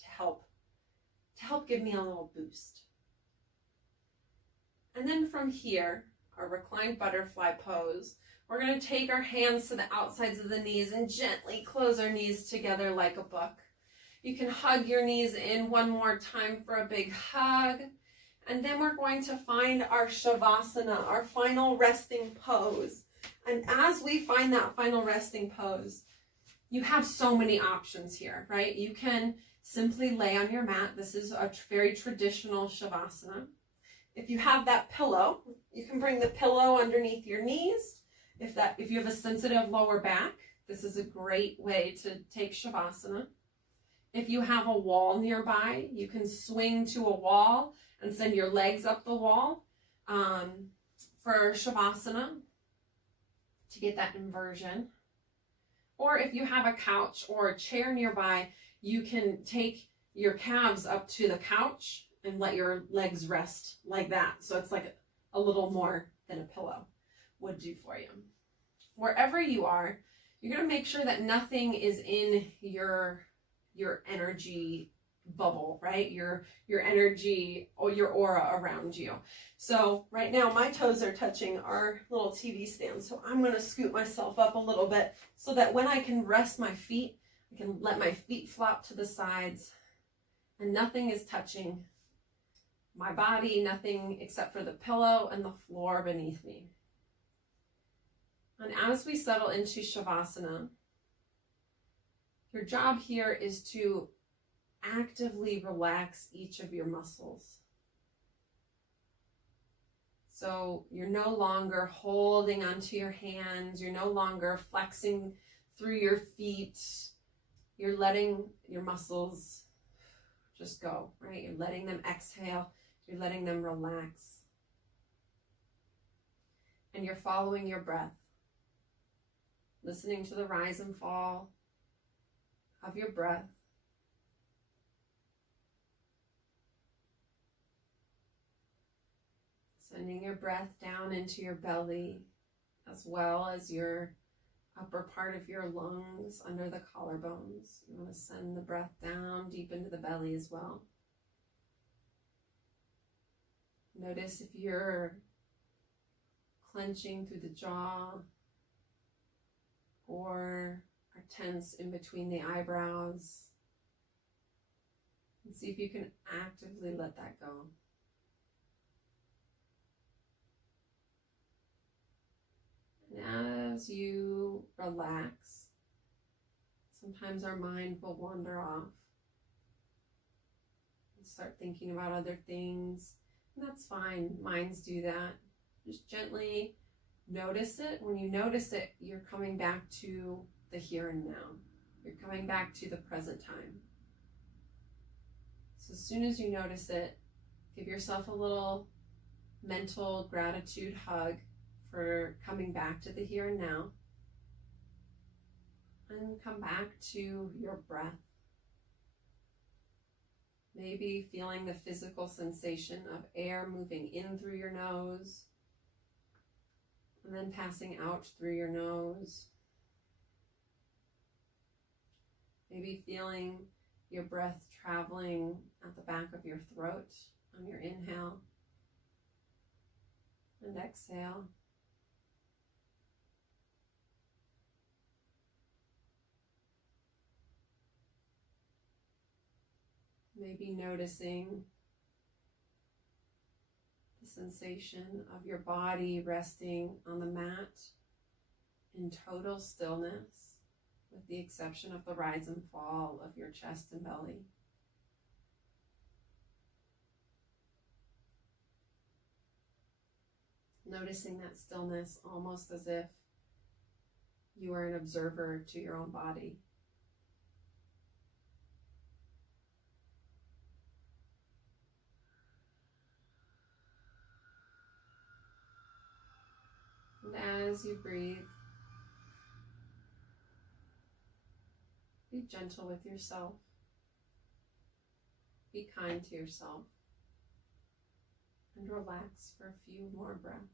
to help give me a little boost. And then from here, our reclined butterfly pose, we're going to take our hands to the outsides of the knees and gently close our knees together like a book. You can hug your knees in one more time for a big hug. And then we're going to find our Shavasana, our final resting pose. And as we find that final resting pose, you have so many options here, right? You can simply lay on your mat. This is a very traditional Shavasana. If you have that pillow, you can bring the pillow underneath your knees. If you have a sensitive lower back, this is a great way to take Shavasana. If you have a wall nearby, you can swing to a wall and send your legs up the wall for Shavasana to get that inversion. Or if you have a couch or a chair nearby, you can take your calves up to the couch and let your legs rest like that. So it's like a little more than a pillow would do for you. Wherever you are, you're going to make sure that nothing is in your energy bubble, right? Your energy or your aura around you. So right now my toes are touching our little TV stand. So I'm going to scoot myself up a little bit so that when I can rest my feet, I can let my feet flop to the sides and nothing is touching my body, nothing except for the pillow and the floor beneath me. And as we settle into Shavasana, your job here is to actively relax each of your muscles. So you're no longer holding onto your hands, you're no longer flexing through your feet, you're letting your muscles just go, right? You're letting them exhale, you're letting them relax. And you're following your breath, listening to the rise and fall of your breath. Sending your breath down into your belly, as well as your upper part of your lungs under the collarbones. You want to send the breath down deep into the belly as well. Notice if you're clenching through the jaw or are tense in between the eyebrows. And see if you can actively let that go. And as you relax, sometimes our mind will wander off and start thinking about other things. And that's fine. Minds do that. Just gently notice it. When you notice it, you're coming back to the here and now. You're coming back to the present time. So as soon as you notice it, give yourself a little mental gratitude hug for coming back to the here and now. And come back to your breath. Maybe feeling the physical sensation of air moving in through your nose and then passing out through your nose. Maybe feeling your breath traveling at the back of your throat on your inhale and exhale. Maybe noticing the sensation of your body resting on the mat in total stillness, with the exception of the rise and fall of your chest and belly. Noticing that stillness almost as if you are an observer to your own body. And as you breathe, be gentle with yourself. Be kind to yourself. And relax for a few more breaths.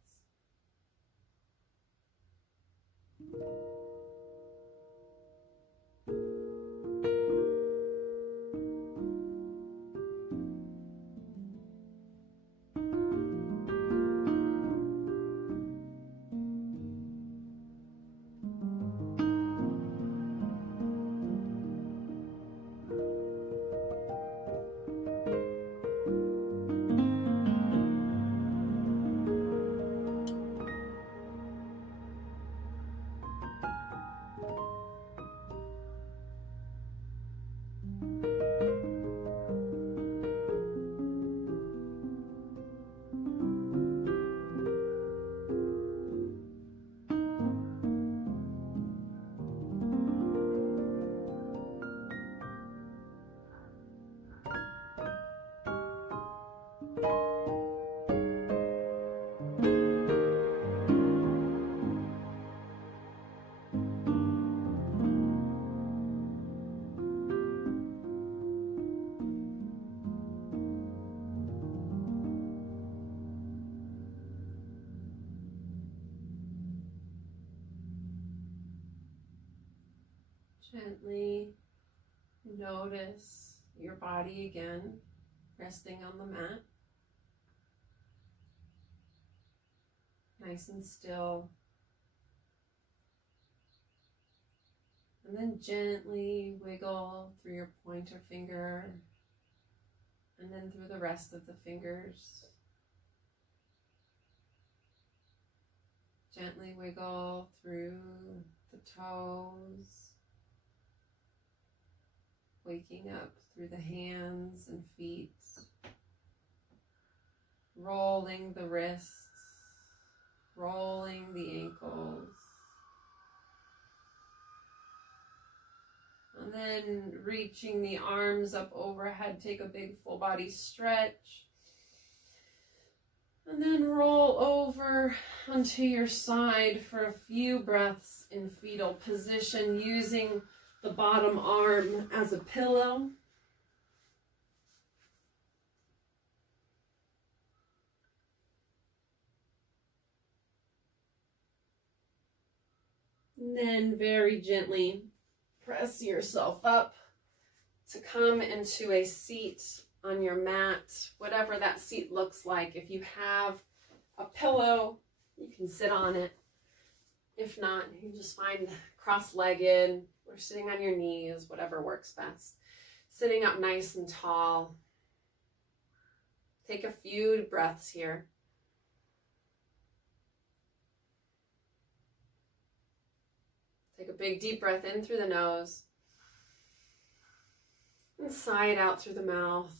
Gently notice your body again, resting on the mat. Nice and still. And then gently wiggle through your pointer finger and then through the rest of the fingers. Gently wiggle through the toes. Waking up through the hands and feet, rolling the wrists, rolling the ankles, and then reaching the arms up overhead. Take a big full body stretch, and then roll over onto your side for a few breaths in fetal position, using the bottom arm as a pillow. And then very gently press yourself up to come into a seat on your mat, whatever that seat looks like. If you have a pillow, you can sit on it. If not, you can just find cross-legged or sitting on your knees, whatever works best. Sitting up nice and tall. Take a few breaths here. Take a big deep breath in through the nose. And sigh it out through the mouth.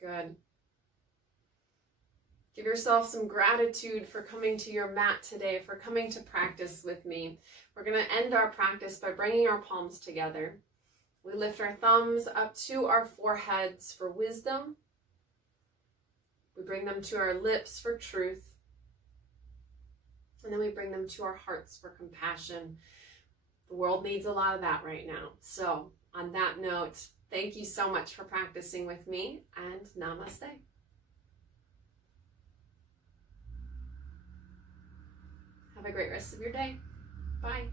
Good. Give yourself some gratitude for coming to your mat today, for coming to practice with me. We're going to end our practice by bringing our palms together. We lift our thumbs up to our foreheads for wisdom. We bring them to our lips for truth. And then we bring them to our hearts for compassion. The world needs a lot of that right now. So on that note, thank you so much for practicing with me, and namaste. Have a great rest of your day. Bye.